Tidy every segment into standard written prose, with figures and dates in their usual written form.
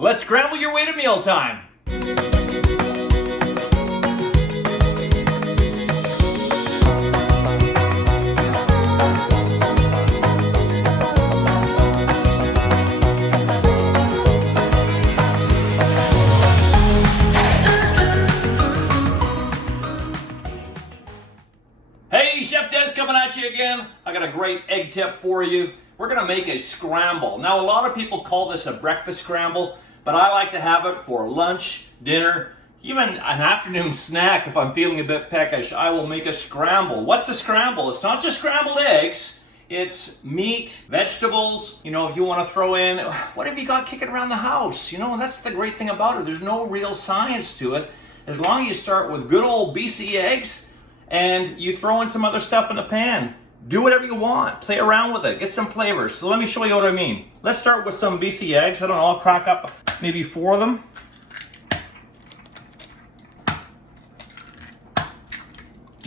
Let's scramble your way to mealtime. Hey, Chef Dez coming at you again. I got a great egg tip for you. We're gonna make a scramble. Now, a lot of people call this a breakfast scramble, but I like to have it for lunch, dinner, even an afternoon snack. If I'm feeling a bit peckish, I will make a scramble. What's a scramble? It's not just scrambled eggs. It's meat, vegetables, if you want to throw in, what have you got kicking around the house? And that's the great thing about it. There's no real science to it. As long as you start with good old BC eggs and you throw in some other stuff in the pan. Do whatever you want. Play around with it. Get some flavors. So let me show you what I mean. Let's start with some BC eggs. I don't know, I'll crack up maybe 4 of them.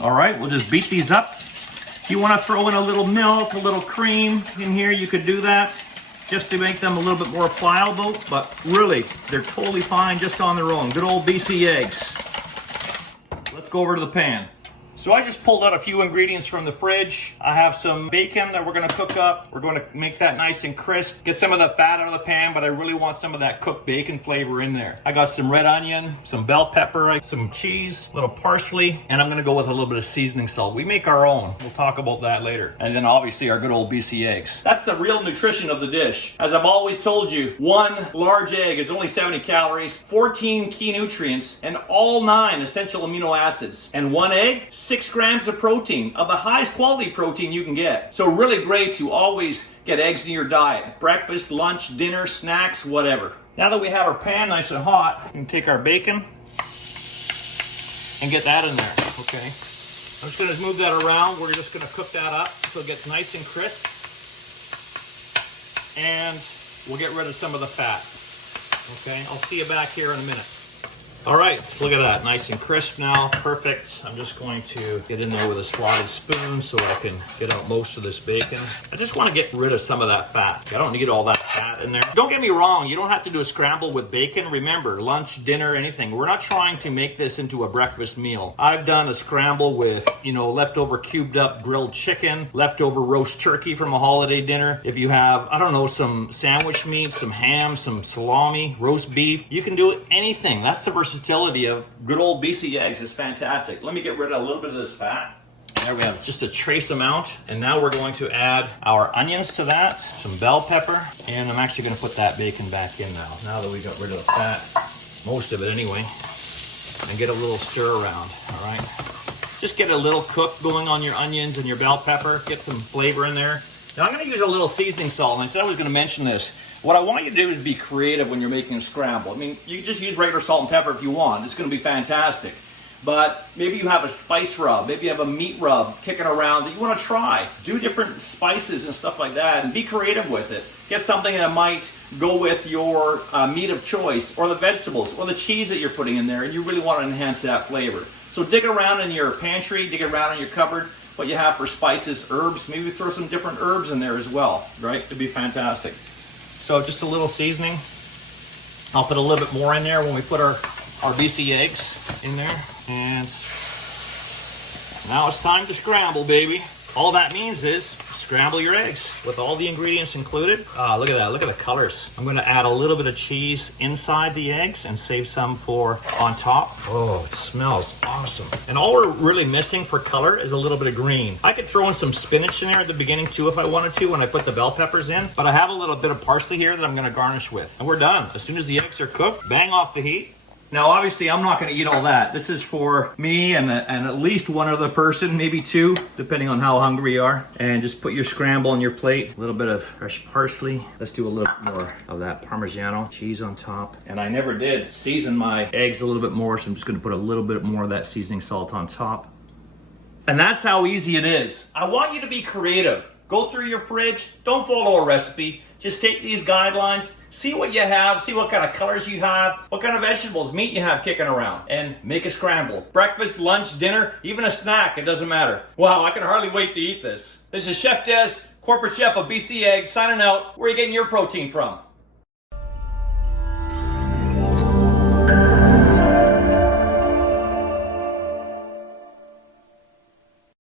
All right, we'll just beat these up. If you want to throw in a little milk, a little cream in here, you could do that just to make them a little bit more pliable, but really, they're totally fine just on their own. Good old BC eggs. Let's go over to the pan. So I just pulled out a few ingredients from the fridge. I have some bacon that we're gonna cook up. We're gonna make that nice and crisp. Get some of the fat out of the pan, but I really want some of that cooked bacon flavor in there. I got some red onion, some bell pepper, some cheese, a little parsley, and I'm gonna go with a little bit of seasoning salt. We make our own. We'll talk about that later. And then obviously our good old BC eggs. That's the real nutrition of the dish. As I've always told you, 1 large egg is only 70 calories, 14 key nutrients, and all 9 essential amino acids. And 1 egg, 6 grams of protein, of the highest quality protein you can get. So really great to always get eggs in your diet. Breakfast, lunch, dinner, snacks, whatever. Now that we have our pan nice and hot, we can take our bacon and get that in there, okay? I'm just gonna move that around. We're just gonna cook that up so it gets nice and crisp. And we'll get rid of some of the fat, okay? I'll see you back here in a minute. All right, look at that, nice and crisp now, perfect. I'm just going to get in there with a slotted spoon so I can get out most of this bacon. I just want to get rid of some of that fat. I don't need all that fat in there. Don't get me wrong, you don't have to do a scramble with bacon. Remember, lunch, dinner, anything. We're not trying to make this into a breakfast meal. I've done a scramble with, leftover cubed up grilled chicken, leftover roast turkey from a holiday dinner. If you have, some sandwich meat, some ham, some salami, roast beef, you can do anything. That's the versatility of good old BC eggs. Is fantastic. Let me get rid of a little bit of this fat. There we have just a trace amount. And now we're going to add our onions to that, some bell pepper, and I'm actually going to put that bacon back in now that we got rid of the fat, most of it anyway, and get a little stir around, all right? Just get a little cook going on your onions and your bell pepper, get some flavor in there. Now I'm going to use a little seasoning salt, and I said I was going to mention this. What I want you to do is be creative when you're making a scramble. I mean, you can just use regular salt and pepper if you want. It's going to be fantastic. But maybe you have a spice rub, maybe you have a meat rub kicking around that you want to try. Do different spices and stuff like that and be creative with it. Get something that might go with your meat of choice or the vegetables or the cheese that you're putting in there, and you really want to enhance that flavor. So dig around in your pantry, dig around in your cupboard, what you have for spices, herbs. Maybe throw some different herbs in there as well, right? It'd be fantastic. So just a little seasoning. I'll put a little bit more in there when we put our BC eggs in there. And now it's time to scramble, baby. All that means is scramble your eggs with all the ingredients included. Look at that, look at the colors. I'm gonna add a little bit of cheese inside the eggs and save some for on top. Oh, it smells awesome. And all we're really missing for color is a little bit of green. I could throw in some spinach in there at the beginning too if I wanted to when I put the bell peppers in, but I have a little bit of parsley here that I'm gonna garnish with. And we're done. As soon as the eggs are cooked, bang off the heat. Now, obviously, I'm not going to eat all that. This is for me and at least one other person, maybe 2, depending on how hungry you are. And just put your scramble on your plate. A little bit of fresh parsley. Let's do a little more of that Parmigiano cheese on top. And I never did season my eggs a little bit more, so I'm just going to put a little bit more of that seasoning salt on top. And that's how easy it is. I want you to be creative. Go through your fridge. Don't follow a recipe. Just take these guidelines, see what you have, see what kind of colors you have, what kind of vegetables, meat you have kicking around, and make a scramble. Breakfast, lunch, dinner, even a snack, it doesn't matter. Wow, I can hardly wait to eat this. This is Chef Dez, corporate chef of BC Egg, signing out. Where are you getting your protein from?